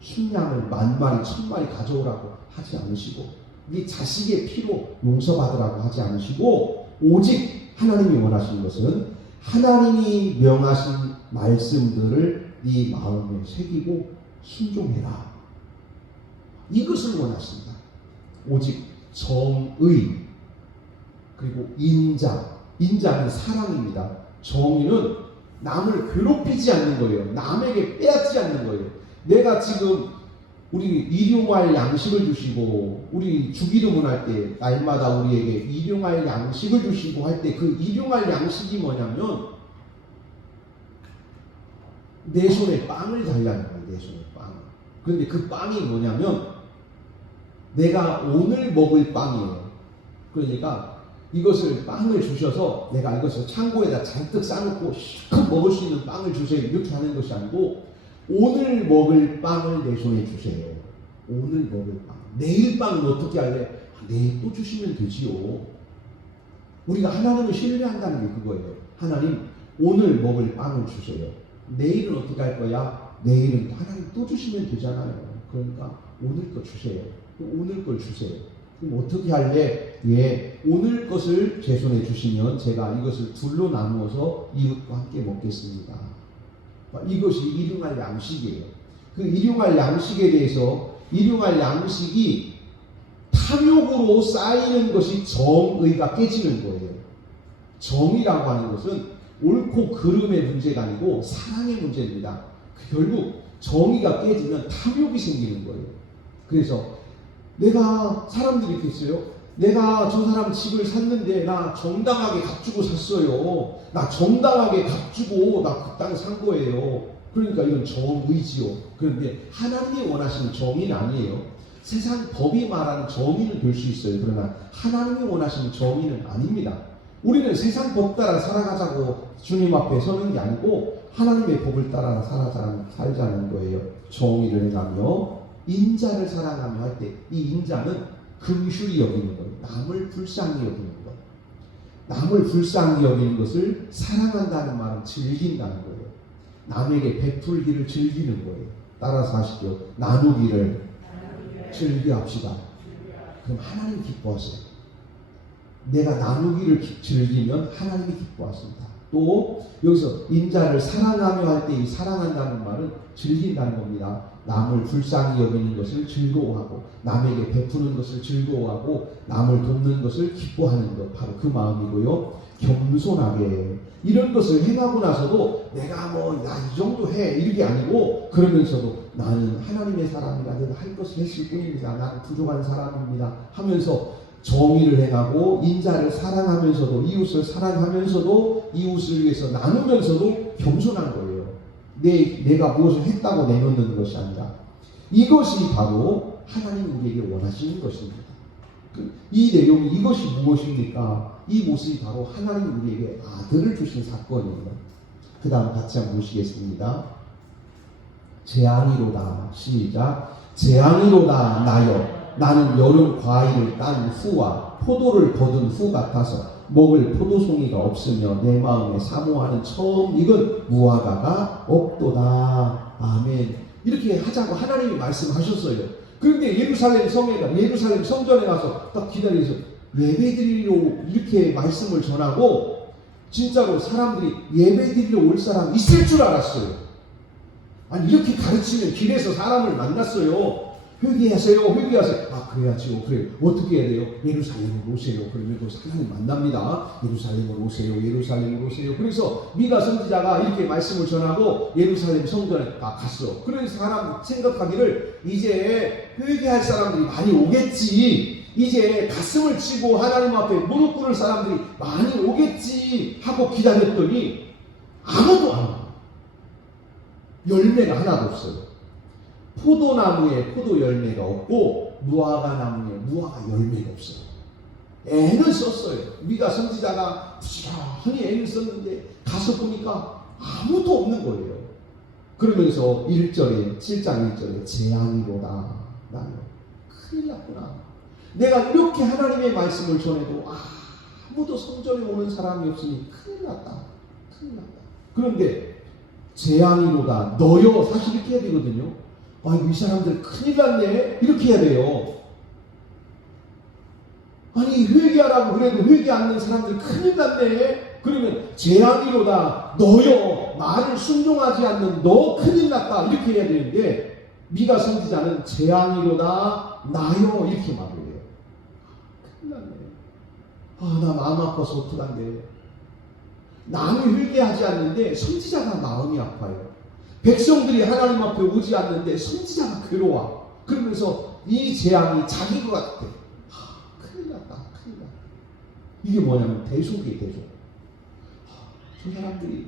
순양을 10,000마리 1,000마리 가져오라고 하지 않으시고 네 자식의 피로 용서받으라고 하지 않으시고 오직 하나님이 원하시는 것은 하나님이 명하신 말씀들을 네 마음에 새기고 순종해라. 이것을 원하십니다. 오직 정의, 그리고 인자는 사랑입니다. 정의는 남을 괴롭히지 않는 거예요. 남에게 빼앗지 않는 거예요. 내가 지금 우리 일용할 양식을 주시고 우리 주기도문 할 때 날마다 우리에게 일용할 양식을 주시고 할 때 그 일용할 양식이 뭐냐면 내 손에 빵을 달라는 거예요. 내 손에 빵. 그런데 그 빵이 뭐냐면 내가 오늘 먹을 빵이에요. 그러니까 이것을 빵을 주셔서 내가 이것을 창고에다 잔뜩 싸놓고 실컷 먹을 수 있는 빵을 주세요. 이렇게 하는 것이 아니고 오늘 먹을 빵을 내 손에 주세요. 오늘 먹을 빵. 내일 빵은 어떻게 할래? 내일 또 주시면 되지요. 우리가 하나님을 신뢰한다는 게 그거예요. 하나님 오늘 먹을 빵을 주세요. 내일은 어떻게 할 거야? 내일은 하나님 또 주시면 되잖아요. 그러니까 오늘 거 주세요. 오늘 걸 주세요. 그럼 어떻게 할래? 예, 오늘 것을 제 손에 주시면 제가 이것을 둘로 나누어서 이웃과 함께 먹겠습니다. 이것이 일용할 양식이에요. 그 일용할 양식에 대해서 일용할 양식이 탐욕으로 쌓이는 것이 정의가 깨지는 거예요. 정의라고 하는 것은 옳고 그름의 문제가 아니고 사랑의 문제입니다. 결국 정의가 깨지면 탐욕이 생기는 거예요. 그래서 내가 사람들이 이렇게 있어요. 내가 저 사람 집을 샀는데 나 정당하게 값 주고 샀어요. 나 정당하게 값 주고 나 그 땅 산 거예요. 그러니까 이건 정의지요. 그런데 하나님이 원하시는 정의는 아니에요. 세상 법이 말하는 정의는 될 수 있어요. 그러나 하나님이 원하시는 정의는 아닙니다. 우리는 세상 법 따라 살아가자고 주님 앞에 서는 게 아니고 하나님의 법을 따라 살자는 거예요. 정의를 행하며 인자를 사랑하며 할 때 이 인자는 긍휼히 여기는 거예요. 남을 불쌍히 여기는 것. 남을 불쌍히 여기는 것을 사랑한다는 말은 즐긴다는 거예요. 남에게 베풀기를 즐기는 거예요. 따라서 하시죠. 나누기를 즐겨합시다. 그럼 하나님 기뻐하세요. 내가 나누기를 즐기면 하나님이 기뻐하십니다. 또 여기서 인자를 사랑하며 할 때 이 사랑한다는 말은 즐긴다는 겁니다. 남을 불쌍히 여기는 것을 즐거워하고 남에게 베푸는 것을 즐거워하고 남을 돕는 것을 기뻐하는 것, 바로 그 마음이고요. 겸손하게 이런 것을 행하고 나서도 내가 뭐 야 이 정도 해 이게 아니고 그러면서도 나는 하나님의 사람이라 내가 할 것을 했을 뿐입니다. 나는 부족한 사람입니다 하면서 정의를 행하고 인자를 사랑하면서도 이웃을 사랑하면서도 이웃을 위해서 나누면서도 겸손한 거예요. 내가 무엇을 했다고 내놓는 것이 아니라 이것이 바로 하나님 우리에게 원하시는 것입니다. 이 내용이 이것이 무엇입니까? 이 모습이 바로 하나님 우리에게 아들을 주신 사건입니다. 그 다음 같이 한번 보시겠습니다. 재앙이로다. 시작. 재앙이로다 나여 나는 여름 과일을 딴 후와 포도를 거둔 후 같아서 먹을 포도송이가 없으며 내 마음에 사모하는 처음 익은 무화과가 없도다. 아멘. 이렇게 하자고 하나님이 말씀하셨어요. 그런데 예루살렘 성전에 가서 딱 기다려서 예배드리러 이렇게 말씀을 전하고 진짜로 사람들이 예배드리러 올 사람 있을 줄 알았어요. 아니 이렇게 가르치면 길에서 사람을 만났어요. 회개하세요. 아 그래야지요. 그래 어떻게 해야 돼요? 예루살렘으로 오세요. 그러면 또 하나님 만납니다. 예루살렘으로 오세요. 그래서 미가 선지자가 이렇게 말씀을 전하고 예루살렘 성전에 갔어. 그래서 사람 생각하기를 이제 회개할 사람들이 많이 오겠지. 이제 가슴을 치고 하나님 앞에 무릎 꿇을 사람들이 많이 오겠지 하고 기다렸더니 아무도 안 와. 열매가 하나도 없어요. 포도나무에 포도 열매가 없고 무화과 나무에 무화과 열매가 없어요. 애는 썼어요. 미가 선지자가 부지런히 애는 썼는데 가서 보니까 아무도 없는 거예요. 그러면서 7장 1절에 재앙이로다. 나는 큰일 났구나. 내가 이렇게 하나님의 말씀을 전해도 아무도 성전에 오는 사람이 없으니 큰일 났다. 그런데 재앙이로다. 너여 사실 이렇게 해야 되거든요. 이 사람들 큰일 났네. 이렇게 해야 돼요. 아니 회개하라고 그래도 회개 않는 사람들 큰일 났네. 그러면 재앙이로다. 너여 말을 순종하지 않는 너 큰일 났다. 이렇게 해야 되는데 미가 선지자는 재앙이로다. 나여 이렇게 말을 해요. 큰일 났네. 나 마음 아파서 어떡한데. 남이 회개하지 않는데 선지자가 마음이 아파요. 백성들이 하나님 앞에 오지 않는데 선지자가 괴로워. 그러면서 이 재앙이 자기 것 같아. 큰일 났다. 이게 뭐냐면 대속이에요. 대속. 저 사람들이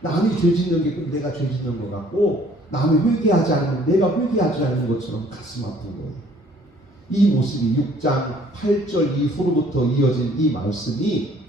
남이 죄 짓는 게 내가 죄 짓는 것 같고 남이 회개하지 않으면 내가 회개하지 않는 것처럼 가슴 아픈 거예요. 이 모습이 6장 8절 이후로부터 이어진 이 말씀이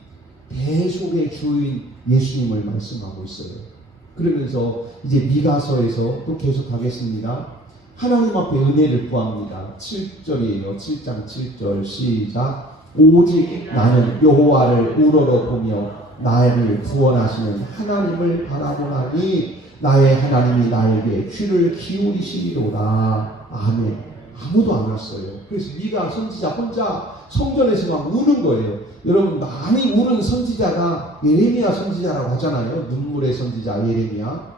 대속의 주인 예수님을 말씀하고 있어요. 그러면서 이제 미가서에서 또 계속하겠습니다. 하나님 앞에 은혜를 구합니다. 7절이에요. 7장 7절 시작. 오직 나는 여호와를 우러러보며 나를 구원하시는 하나님을 바라보나니 나의 하나님이 나에게 귀를 기울이시리로다. 아멘. 아무도 안 왔어요. 그래서 미가 선지자 혼자 성전에서 막 우는 거예요. 여러분 많이 우는 선지자가 예레미야 선지자라고 하잖아요. 눈물의 선지자 예레미야.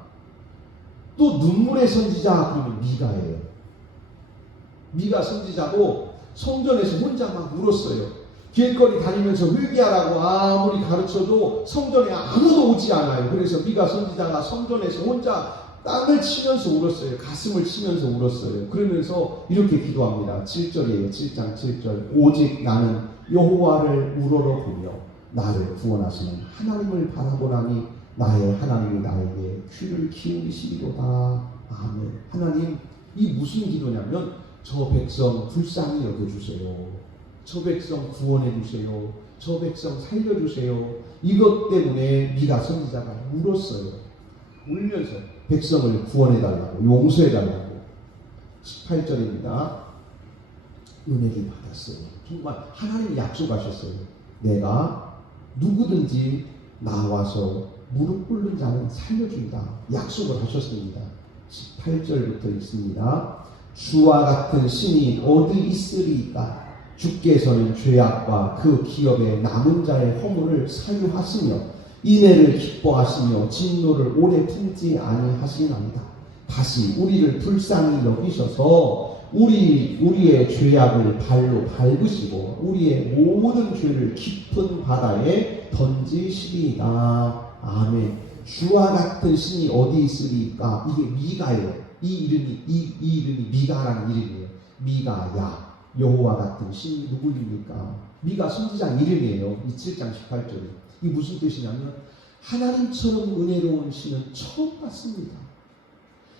또 눈물의 선지자 그러면 미가예요. 미가 선지자도 성전에서 혼자 막 울었어요. 길거리 다니면서 회개하라고 아무리 가르쳐도 성전에 아무도 오지 않아요. 그래서 미가 선지자가 성전에서 혼자 땅을 치면서 울었어요. 가슴을 치면서 울었어요. 그러면서 이렇게 기도합니다. 7절이에요. 7장 7절. 오직 나는 여호와를 우러러보며 나를 구원하시는 하나님을 바라보나니 나의 하나님이 나에게 귀를 기울이시리로다. 아멘. 하나님, 이 무슨 기도냐면 저 백성 불쌍히 여겨주세요. 저 백성 구원해주세요. 저 백성 살려주세요. 이것 때문에 미가 선지자가 울었어요. 울면서 백성을 구원해달라고, 용서해달라고. 18절입니다. 은혜를 받았어요. 정말 하나님이 약속하셨어요. 내가 누구든지 나와서 무릎 꿇는 자는 살려준다. 약속을 하셨습니다. 18절부터 읽습니다. 주와 같은 신이 어디 있으리까? 주께서는 죄악과 그 기업의 남은 자의 허물을 사유하시며 인애를 기뻐하시며 진노를 오래 품지 아니하시나이다. 다시 우리를 불쌍히 여기셔서 우리의 죄악을 발로 밟으시고 우리의 모든 죄를 깊은 바다에 던지시리이다. 아멘. 주와 같은 신이 어디 있으리까? 이게 미가예요. 이 이름이 미가라는 이름이에요. 미가야. 여호와 같은 신이 누구입니까? 미가 선지자 이름이에요. 이 7장 18절에. 이게 무슨 뜻이냐면 하나님처럼 은혜로운 신은 처음 봤습니다.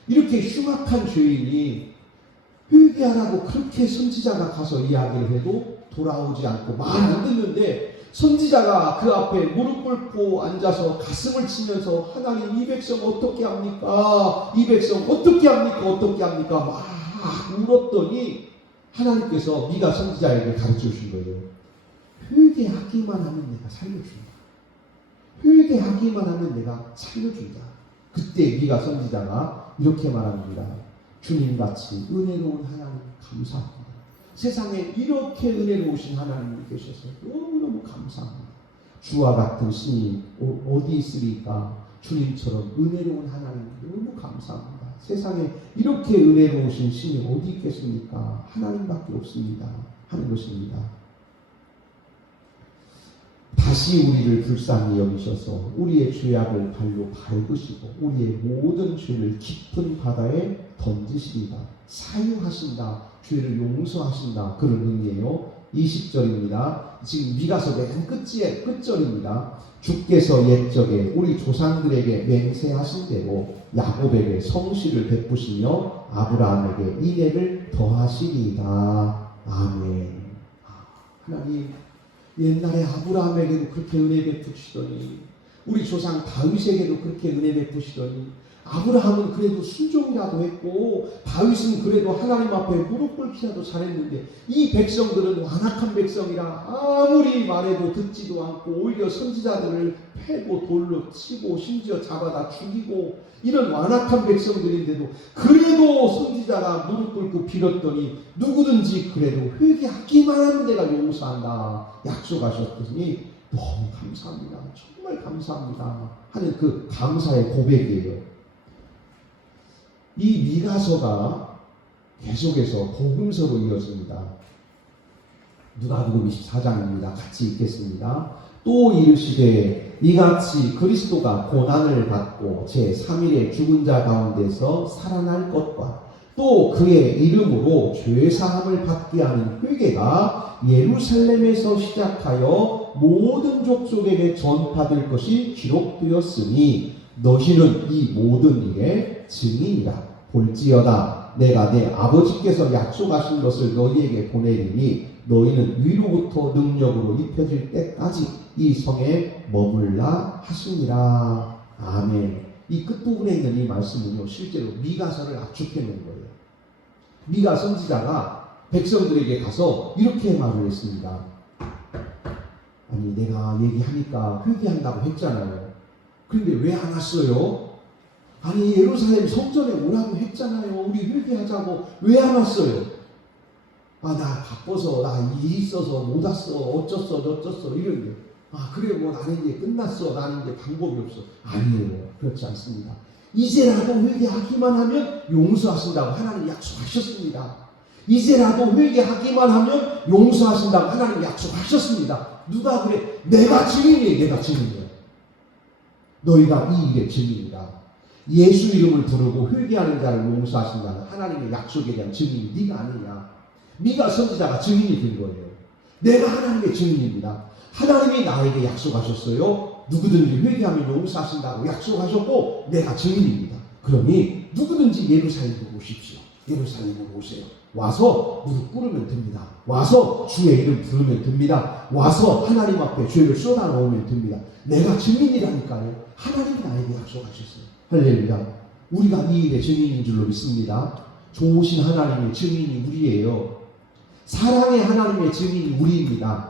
이렇게 흉악한 죄인이 회개하라고 그렇게 선지자가 가서 이야기를 해도 돌아오지 않고 말 안 듣는데 선지자가 그 앞에 무릎 꿇고 앉아서 가슴을 치면서 하나님 이 백성 어떻게 합니까? 이 백성 어떻게 합니까? 어떻게 합니까? 막 울었더니 하나님께서 미가 선지자에게 가르쳐 주신 거예요. 회개하기만 하면 내가 살려준다. 회개하기만 하면 내가 살려준다. 그때 미가 선지자가 이렇게 말합니다. 주님같이 은혜로운 하나님 감사합니다. 세상에 이렇게 은혜로우신 하나님이 계셔서 너무너무 감사합니다. 주와 같은 신이 어디 있으리까? 주님처럼 은혜로운 하나님 너무 감사합니다. 세상에 이렇게 은혜로우신 신이 어디 있겠습니까? 하나님밖에 없습니다. 하는 것입니다. 다시 우리를 불쌍히 여기셔서 우리의 죄악을 발로 밟으시고 우리의 모든 죄를 깊은 바다에 던지시리다. 사유하신다. 죄를 용서하신다. 그런 의미예요. 20절입니다. 지금 미가서 맨 끝절입니다. 주께서 옛적에 우리 조상들에게 맹세하신 대로 야곱에게 성실을 베푸시며 아브라함에게 인애를 더하시리이다. 아멘. 하나님 옛날에 아브라함에게도 그렇게 은혜 베푸시더니 우리 조상 다윗에게도 그렇게 은혜 베푸시더니 아브라함은 그래도 순종이라도 했고 다윗은 그래도 하나님 앞에 무릎 꿇기라도 잘했는데 이 백성들은 완악한 백성이라 아무리 말해도 듣지도 않고 오히려 선지자들을 패고 돌로 치고 심지어 잡아다 죽이고 이런 완악한 백성들인데도 그래도 선지자가 무릎 꿇고 빌었더니 누구든지 그래도 회개하기만 하면 내가 용서한다 약속하셨더니 너무 감사합니다. 정말 감사합니다 하는 그 감사의 고백이에요. 이 미가서가 계속해서 복음서로 이어집니다. 누가복음 24장입니다. 같이 읽겠습니다. 또 이르시되 이같이 그리스도가 고난을 받고 제3일에 죽은 자 가운데서 살아날 것과 또 그의 이름으로 죄사함을 받게 하는 회개가 예루살렘에서 시작하여 모든 족속에게 전파될 것이 기록되었으니 너희는 이 모든 일의 증인이라. 볼지어다 내가 내 아버지께서 약속하신 것을 너희에게 보내리니 너희는 위로부터 능력으로 입혀질 때까지 이 성에 머물라 하시니라. 아멘. 이 끝부분에 있는 이 말씀은요 실제로 미가서를 압축해 놓은 거예요. 미가 선지자가 백성들에게 가서 이렇게 말을 했습니다. 아니 내가 얘기하니까 회개한다고 했잖아요. 그런데 왜 안 왔어요? 아니 예루살렘 성전에 오라고 했잖아요. 우리 회개하자고 왜 안 왔어요? 아 나 바빠서 나 일이 있어서 못 왔어. 어쩌어 저쩌어 이런데 그래 뭐 나는 이제 끝났어. 나는 이제 방법이 없어. 아니에요. 그렇지 않습니다. 이제라도 회개하기만 하면 용서하신다고 하나님 약속하셨습니다. 이제라도 회개하기만 하면 용서하신다고 하나님 약속하셨습니다. 누가 그래? 내가 증인이에요. 내가 증인이에요. 너희가 이 일의 증인이다. 예수 이름을 부르고 회개하는 자를 용서하신다는 하나님의 약속에 대한 증인이 네가 아니냐. 네가 선지자가 증인이 된 거예요. 내가 하나님의 증인입니다. 하나님이 나에게 약속하셨어요. 누구든지 회개하면 용서하신다고 약속하셨고 내가 증인입니다. 그러니 누구든지 예루살렘으로 오십시오. 예루살렘으로 오세요. 와서 무릎 꿇으면 됩니다. 와서 주의 이름 부르면 됩니다. 와서 하나님 앞에 죄를 쏟아놓으면 됩니다. 내가 증인이라니까요. 하나님이 나에게 약속하셨어요. 할렐루야. 우리가 이 일의 증인인 줄로 믿습니다. 좋으신 하나님의 증인이 우리예요. 사랑의 하나님의 증인이 우리입니다.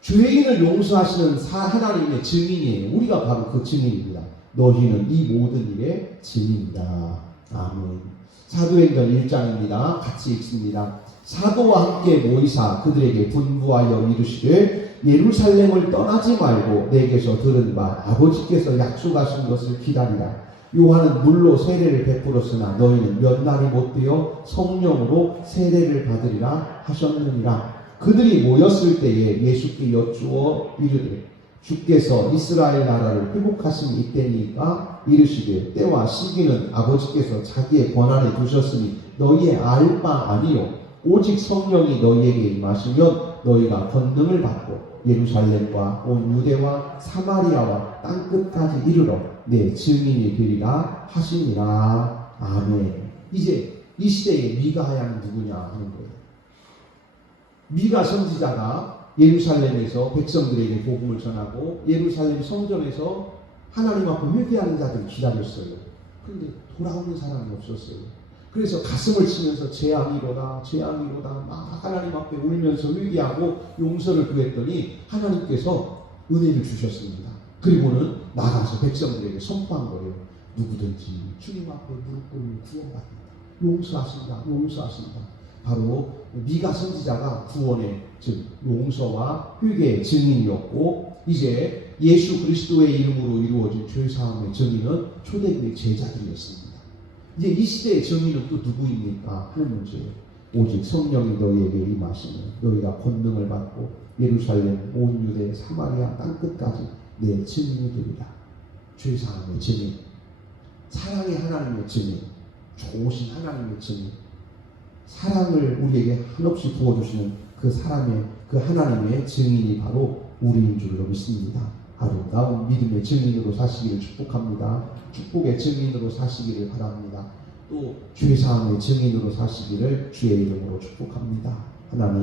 죄인을 용서하시는 하나님의 증인이에요. 우리가 바로 그 증인입니다. 너희는 이 모든 일의 증인이다. 아멘. 사도행전 1장입니다. 같이 읽습니다. 사도와 함께 모이사 그들에게 분부하여 이르시되 예루살렘을 떠나지 말고 내게서 들은 바 아버지께서 약속하신 것을 기다리라. 요한은 물로 세례를 베풀었으나 너희는 몇 날이 못 되어 성령으로 세례를 받으리라 하셨느니라. 그들이 모였을 때에 예수께 여쭈어 이르되 주께서 이스라엘 나라를 회복하심이 이때니까 이르시되 때와 시기는 아버지께서 자기의 권한에 두셨으니 너희의 알 바 아니요 오직 성령이 너희에게 임하시면 너희가 권능을 받고 예루살렘과 온 유대와 사마리아와 땅끝까지 이르러 내 증인이 되리라 하시니라. 아멘. 이제 이 시대의 미가 양이 누구냐 하는 거예요. 미가 선지자가 예루살렘에서 백성들에게 복음을 전하고 예루살렘 성전에서 하나님 앞에 회개하는 자들을 기다렸어요. 그런데 돌아오는 사람이 없었어요. 그래서 가슴을 치면서 재앙이로다 재앙이로다 막 하나님 앞에 울면서 회개하고 용서를 구했더니 하나님께서 은혜를 주셨습니다. 그리고는 나가서 백성들에게 선포한 거예요. 누구든지 주님 앞에 무릎 꿇으면 구원받는다. 용서하신다. 용서하신다. 바로 미가 선지자가 구원의 즉 용서와 회개의 증인이었고 이제 예수 그리스도의 이름으로 이루어진 죄사함의 증인은 초대교회 제자들이었습니다. 이제 이 시대의 증인은 또 누구입니까? 하는 문제예요. 오직 성령이 너희에게 임하시면 너희가 권능을 받고 예루살렘 온 유대 사마리아 땅끝까지 내 증인이 되리라. 죄사함의 증인, 사랑의 하나님의 증인, 좋으신 하나님의 증인, 사랑을 우리에게 한없이 부어주시는 그 사람의 그 하나님의 증인이 바로 우리인 줄로 믿습니다. 아름다운 믿음의 증인으로 사시기를 축복합니다. 축복의 증인으로 사시기를 바랍니다. 또 죄사함의 증인으로 사시기를 주의 이름으로 축복합니다. 하나님